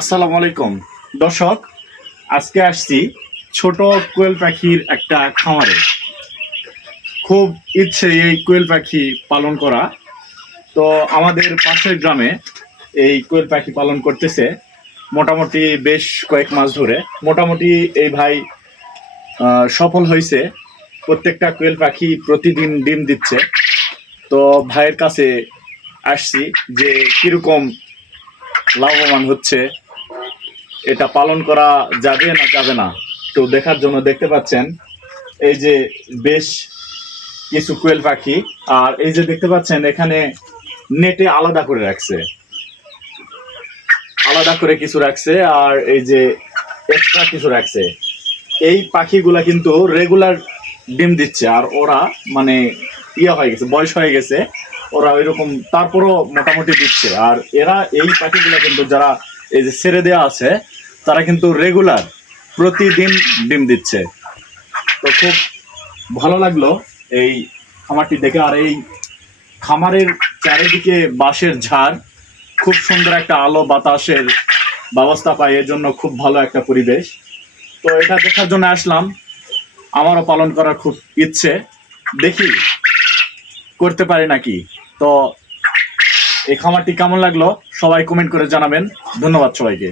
আসসালামু আলাইকুম দর্শক, আজকে আসছি ছোট কোয়েল পাখির একটা খামারে। খুব ইচ্ছে এই কোয়েল পাখি পালন করা। তো আমাদের পাশের গ্রামে এই কোয়েল পাখি পালন করতেছে মোটামুটি বেশ কয়েক মাস ধরে। মোটামুটি এই ভাই সফল হয়েছে। প্রত্যেকটা কোয়েল পাখি প্রতিদিন ডিম দিচ্ছে। তো ভাইয়ের কাছে আসছি যে কিরকম লাভবান হচ্ছে, এটা পালন করা যাবে না যাবে না তো দেখার জন্য। দেখতে পাচ্ছেন এই যে বেশ কিছু কোয়েল পাখি, আর এই যে দেখতে পাচ্ছেন এখানে নেটে আলাদা করে রাখছে, আলাদা করে কিছু রাখছে, আর এই যে এক্সট্রা কিছু রাখছে। এই পাখিগুলা কিন্তু রেগুলার ডিম দিচ্ছে, আর ওরা মানে হয়ে গেছে, বয়স হয়ে গেছে, ওরা ওইরকম তারপরও মোটামুটি দিচ্ছে। আর এরা এই পাখিগুলা কিন্তু যারা এই যে ছেড়ে দেওয়া আছে, তারা কিন্তু রেগুলার প্রতিদিন ডিম দিচ্ছে। তো খুব ভালো লাগলো এই খামারটি দেখে। আর এই খামারের চারিদিকে বাঁশের ঝাড়, খুব সুন্দর একটা আলো বাতাসের ব্যবস্থা পায়, এর জন্য খুব ভালো একটা পরিবেশ। তো এটা দেখার জন্য আসলাম। আমারও পালন করার খুব ইচ্ছে, দেখি করতে পারি নাকি। তো এই খামারটি কেমন লাগলো সবাই কমেন্ট করে জানাবেন। ধন্যবাদ সবাইকে।